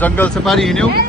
जंगल सफारी हिँड्यौं।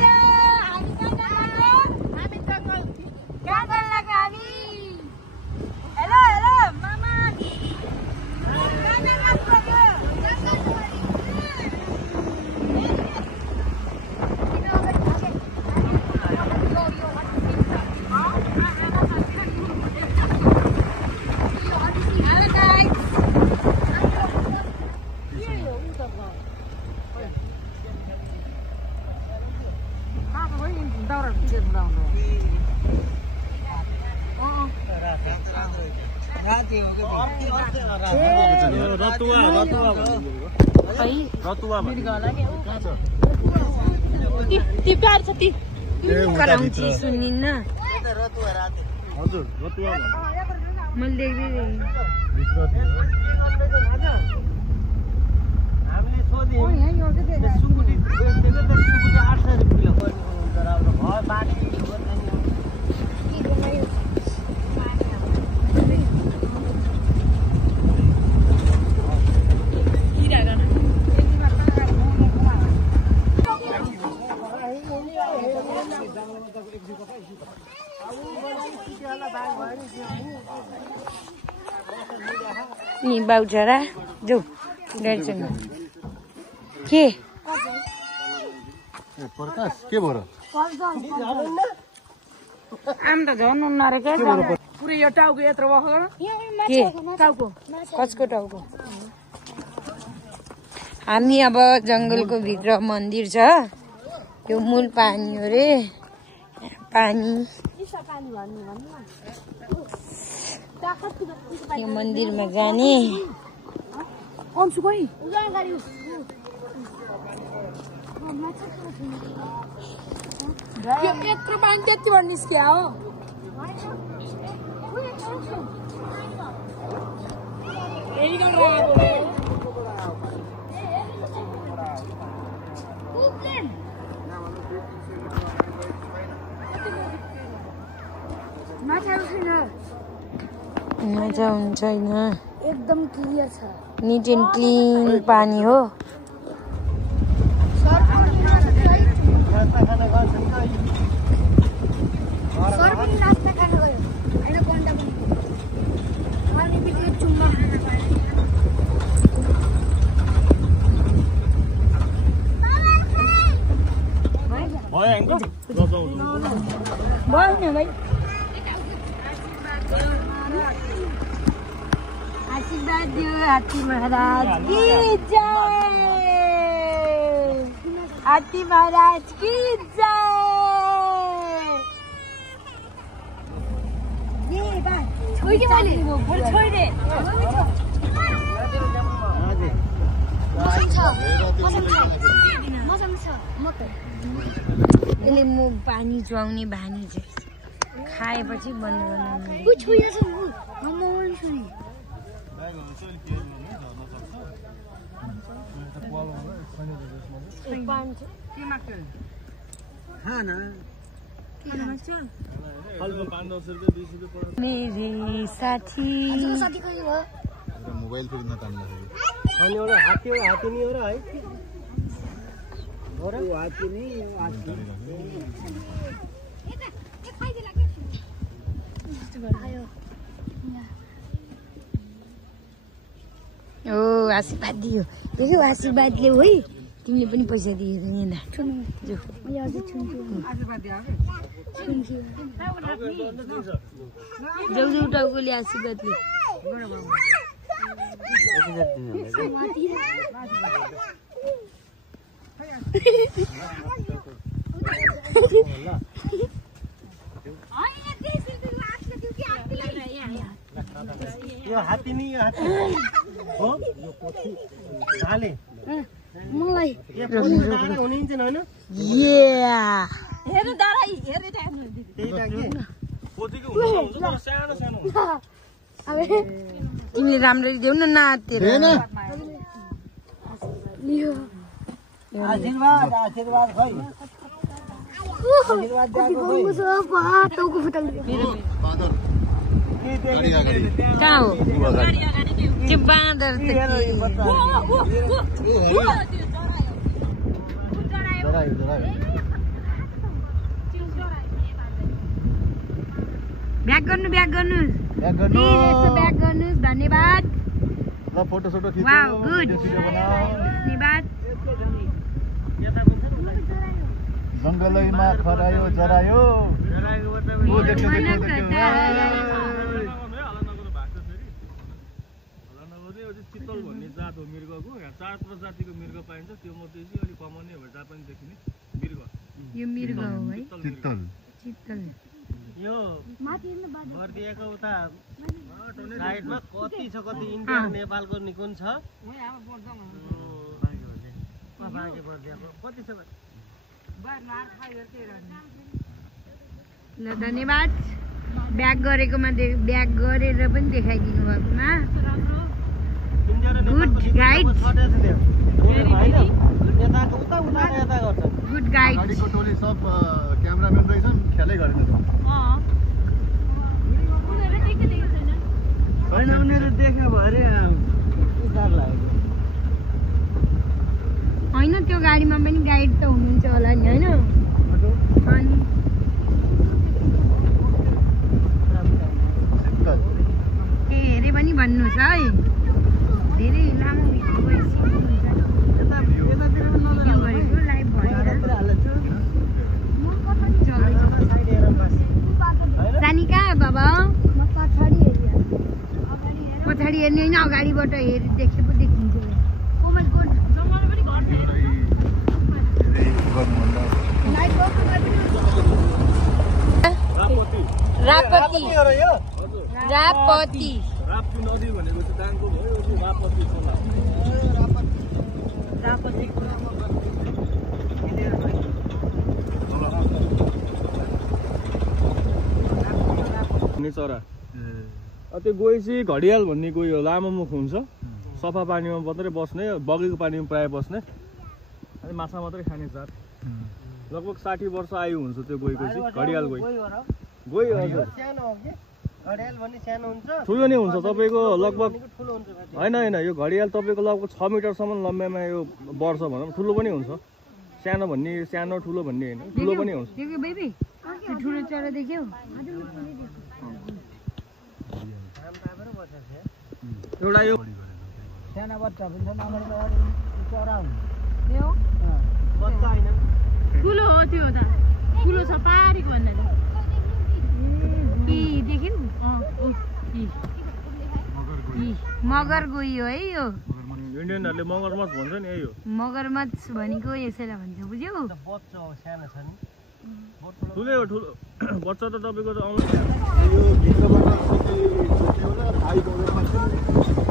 नि बाउजरा जाऊ गाडीसँग के प्रकाश के भएर आम त झन् नरेको पुरै यो टाउको यत्रो भएको के टाउको कसको टाउको हामी अब जंगलको भित्र मन्दिर छ यो मूल पानी हो रे पानी यो मन्दिरमा जाने यत्रो पानी त्यति भएर निस्किया हो मजा हुन्छ होइन एकदम क्लियर छ निट एन्ड क्लिन पानी हो आशीर्वाद दियो हात्ती महाराज की जय हात्ती महाराज की जय ये बात छोड़ के वाले बोल छोड़ दे मौसम छ मत यसले म पानी चुहाउने बानी चाहिँ खाएपछि बन्द गर्नु कुछ हो या सब हम मन सुनी मेरे साथी मोबाइल खरीदना काम हाथी नहीं हो रहा है और वो हाथी नहीं ओ आशीर्वाद दियो देख्यौ आशीर्वाद ल्याऊ है तिमीले पनि पैसा दियो नि जाऊ जाऊ टाउकोले आशीर्वाद लियो यो हात्ती नहीं हात्ती हो यो कोठी हाले मलाई हुनुहुन्छ हैन हेर्नु दाराई हेर्दै टाइम त्यही लागि कोठीको हुन्छ सानो सानो तिमीले राम्ररी देऊ न नातेर आशीर्वाद आशीर्वाद खै आशीर्वाद दिएको कहाँ हो त्यो बाँदर त जरायो जरायो ब्याक गर्नुहोस् ब्याक गर्नु प्लिज यसो ब्याक गर्नुहोस् धन्यवाद ल फोटो सोटो खिच्नु वाउ गुड भिडियो बनाऊ धन्यवाद जंगलैमा खरायो जरायो ओ देख्यो चित्तल भन्ने जात हो मृगको यहाँ 4 प्रजातिको मृग पाइन्छ त्यो मध्ये चाहिँ अलि कमन नै हो जहाँ पनि देखिने मृग यो मृग हो है चित्तल चित्तल यो बर्दियाको उता साइडमा कति छ कति इन्डिया र नेपालको निकुञ्ज छ बाँके बर्दियाको कति छ ल धन्यवाद ब्याक गरेकोमा ब्याक गरेर पनि देखाइदिनु भएकोमा गुड गाइड यताको उता उता यता गर्छ गुड गाइड गाडीको टोली सब क्यामेराम्यान रहेछन् ख्यालै गरेन होइन उनीहरू देख्यो भरे डर लाग्यो होइन त्यो गाडीमा पनि गाइड त हुनुहुन्छ होला नि होइन अनि ए हेरे पनि भन्नुहोस् है धेरै लामो भिडियो गरेको लाइभ भएर जानी कहाँ बाबा पछाडि हेर्ने होइन अगाडिबाट देखे पो देखिन्छ रापती रापती राप्ती नदी भनेको चाहिँ दाङको भयो यो रापती खोला रापती चरा त्यो गोही चाहिँ घडियाल भन्ने गोही हो लामो मुख हुन्छ सफा पानीमा मात्रै बस्ने बगेको पानीमा प्राय बस्ने अनि माछा मात्रै खाने जात लगभग 60 वर्ष आयु हुन्छ त्यो गोहीको चाहिँ घडियाल गोही गोही हजुर सानो हो कि घडियाल भन्ने सानो हुन्छ ठुलो नै हुन्छ तपाईँको लगभग होइन होइन यो घडियाल तपाईँको लगभग 6 मिटरसम्म लम्बाइमा यो बढ्छ भनौँ ठुलो पनि हुन्छ सानो भन्ने सानो ठुलो भन्ने होइन ठुलो पनि हुन्छ देख्यो बेबी त्यो ठुलो चरा देख्यौ एउटा यो सानो बच्चा पनि छ चरा यो बच्चा होइन ठुलो हो त्यो त ठुलो छ पारीको भन्दा देख्यौ मगर गोही हो है यो इन्डियनहरूले मगरमछ भन्छ नि यही हो मगरमछ भनेको यसैलाई भन्छ बुझ्यौ बच्चा हो सानो छ नि ठुलै हो ठुलो बच्चा त तपाईँको त आउनु यो भित्रबाट भाइ बोकेर मान्छे